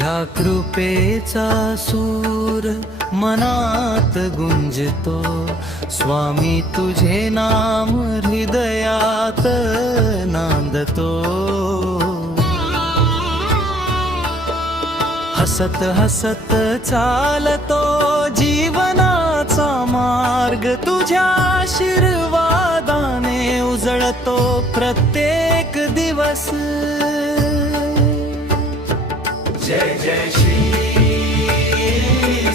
तुझ्या कृपेचा सूर मनात गुंजतो, स्वामी तुझे नाम हृदयात नांदतो। हसत हसत चालतो जीवनाचा मार्ग, तुझ्या आशीर्वादाने उजळतो प्रत्येक दिवस। जय जय श्री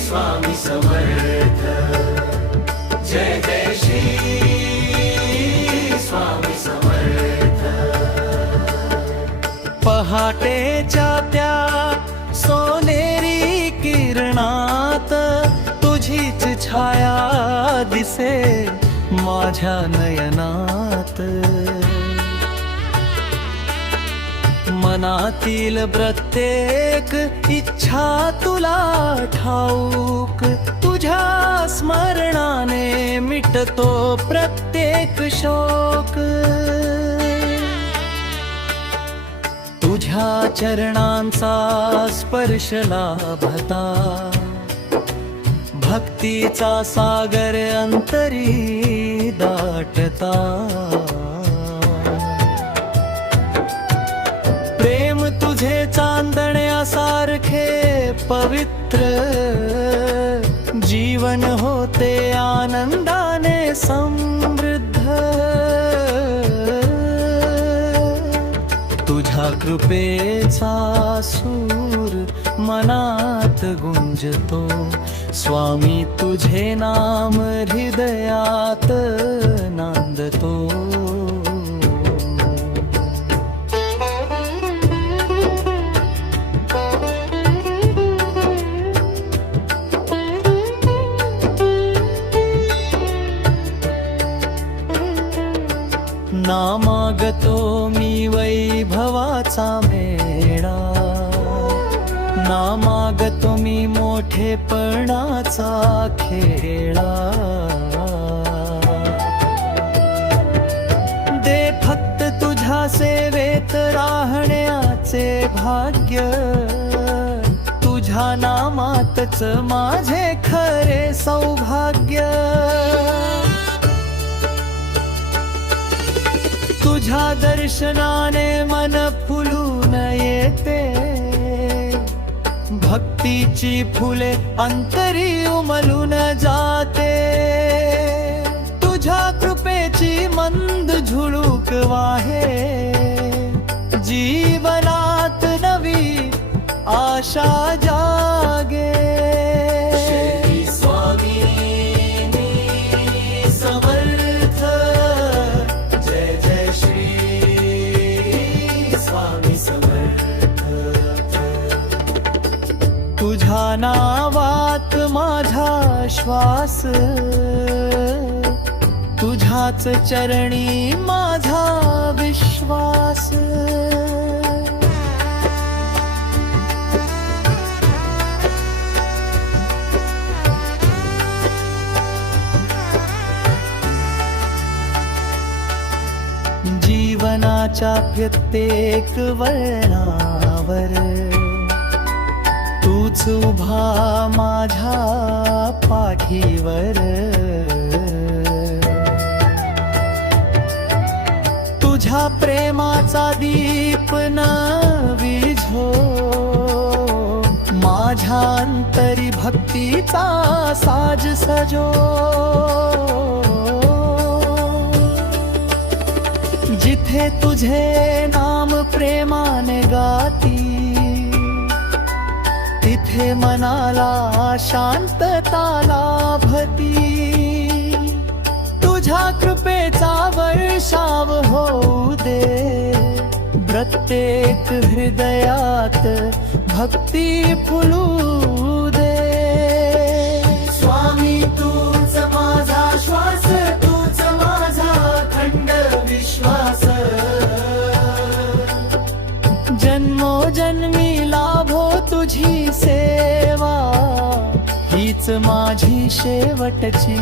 स्वामी समर्थ, जय जय श्री स्वामी समर्थ। पहाटेच्या त्या सोनेरी किरणात तुझीच छाया दिसे माझ्या नयनात। मनातील प्रत्येक इच्छा तुला ठाऊक, तुझ्या स्मरणाने मिटतो प्रत्येक शोक। तुझ्या चरणांचा स्पर्श लाभता, भक्तीचा सागर अंतरी दाटता। प्रेम तुझे चांदण्यासारखे पवित्र, जीवन होते आनंदाने समृद्ध। तुझ्या कृपेचा सूर मनात गुंजतो, स्वामी तुझे नाम हृदयात नांदतो। ना मागतो मी वैभवाचा मेळा, ना मागतो मी मोठेपणाचा खेळा। दे फक्त तुझ्या सेवेत राहण्याचे भाग्य, तुझ्या नामातच माझे खरे सौभाग्य। तुझ्या दर्शनाने मन फुलून येते, भक्तीची फुले अंतरी उमलून जाते। तुझ्या कृपेची मंद झुळूक वाहे, जीवनात नवी आशा जागे। तुझ्या नावात माझा श्वास, तुझ्याच चरणी माझा विश्वास। जीवनाच्या प्रत्येक वळणावर तूच उभा माझ्या पाठीवर। तुझ्या प्रेमाचा दीप न विझो, माझ्या अंतरी भक्तीचा साज सजो। जिथे तुझे नाम प्रेमाने गाती, तिथे मनाला शांतता लाभती। तुझ्या कृपेचा वर्षाव होऊ दे, प्रत्येक हृदयात भक्ती फुलू दे। स्वामी तूच माझा श्वास, तूच माझा खंड विश्वास। जन्मोजन्मी लाभो तुझी सेवा, हीच माझी शेवटची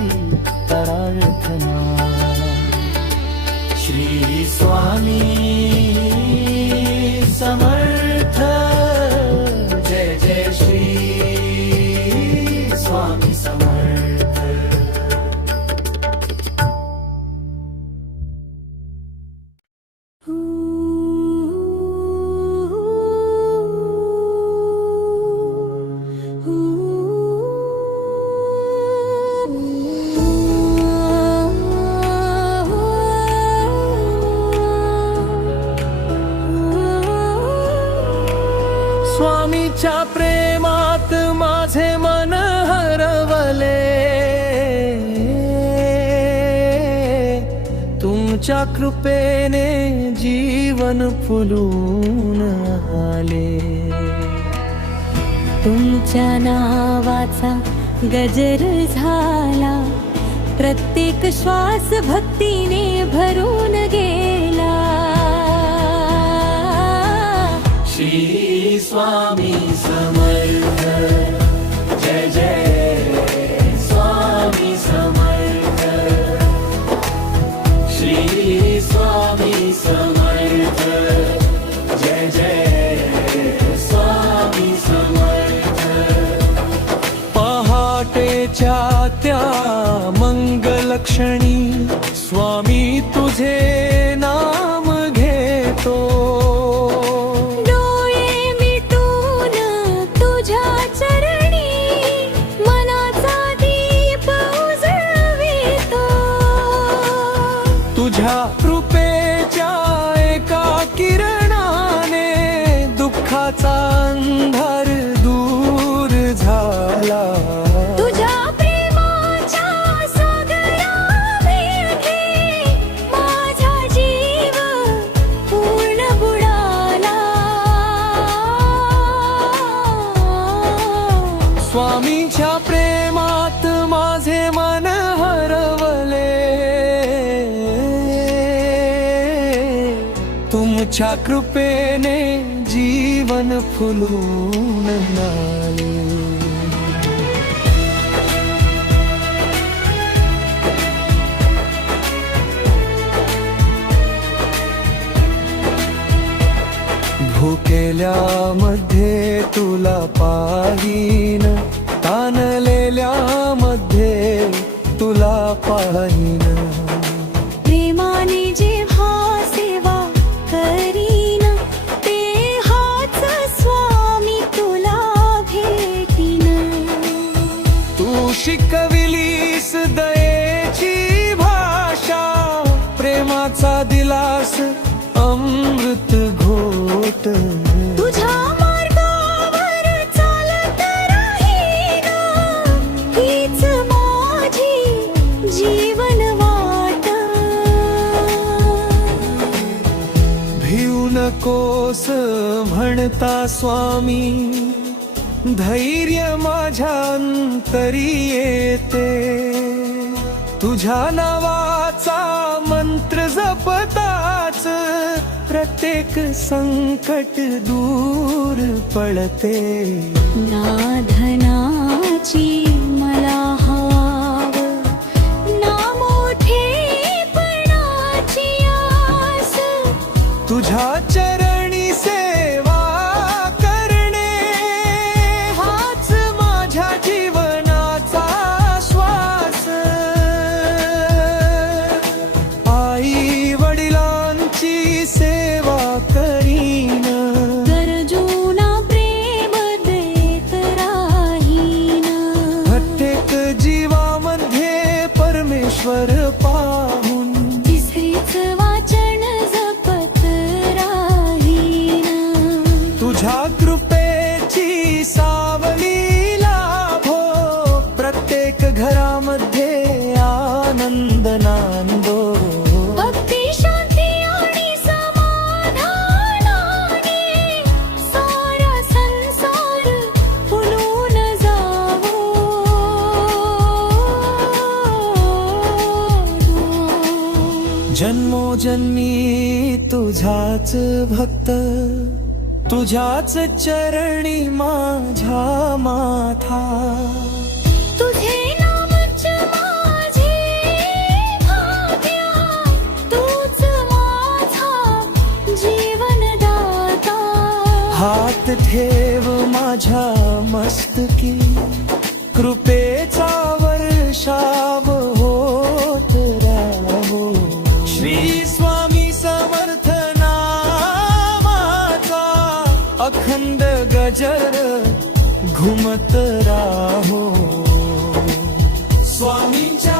प्रार्थना। श्री स्वामी समर्थ, जय स्वामीच्या प्रेमात माझे मन हरवले, तुमच्या कृपेने जीवन फुलून आले. तुमच्या नावाचा गजर झाला, प्रत्येक श्वास भक्तीने भरून गेला. श्री स्वामी समर्थ, जय जय स्वामी समर्थ. श्री स्वामी समर्थ, जय जय स्वामी समर्थ. पहाटेच्या त्या मंगलक्षणी स्वामी तुझे नाम घेतो. डोळे मिटून तुझ्या चरणी मनाचा दीप उजळवितो. तुझ्या कृपेच्या एका किरणाने दुःखाचा अंधार दूर झाला. तुझ्या प्रेमाच्या सागरामध्ये माझा जीव पूर्ण बुडाला. स्वामींच्या प्रेमात माझे मन हरवले, तुमच्या कृपेने जीवन फुलून आले. भुकेल्यामध्ये तुला पाहीन, ताणलेल्यामध्ये तुला पाहीन. प्रेमाने जेव्हा सेवा करीन, ते हाच स्वामी तुला भेटीन. तू शिकविलीस दयेची भाषा, प्रेमाचा दिलास अमृत घोट. तुझ्या मार्गावर चालत राहीन, हीच माझी जीवन वाट. भिऊ नकोस म्हणता स्वामी, धैर्य माझ्या अंतरी येते. तुझ्या नावाचा मंत्र जपताच प्रत्येक संकट दूर पडते. ना धनाची मला हाव, ना मोठेपणाची आस. तुझ्या चरणी सेवा करणे हाच माझ्या जीवनाचा श्वास. आई वडिलांची सेवा करीन, गरजूना प्रेम देत राहीन. प्रत्येक जीवामध्ये परमेश्वर पाहून तिसरीच वाचन जपत राहीन. तुझ्या कृपेची सावली लाभो, प्रत्येक घरामध्ये आनंद नांदो. भक्ती शांती आणि समाधानाने सारा संसार फुलून जावो. जन्मोजन्मी तुझाच भक्त, तुझ्याच चरणी माझा माथा. तुझे नामच माझे भाग्य, तूच माझा जीवनदाता. हात ठेव माझ्या मस्तकी, कृपेचा वर्षाव होत राहो. श्री स्वामी समर्थ नामाचा अखंड गजर घुमत राहो. स्वामींच्या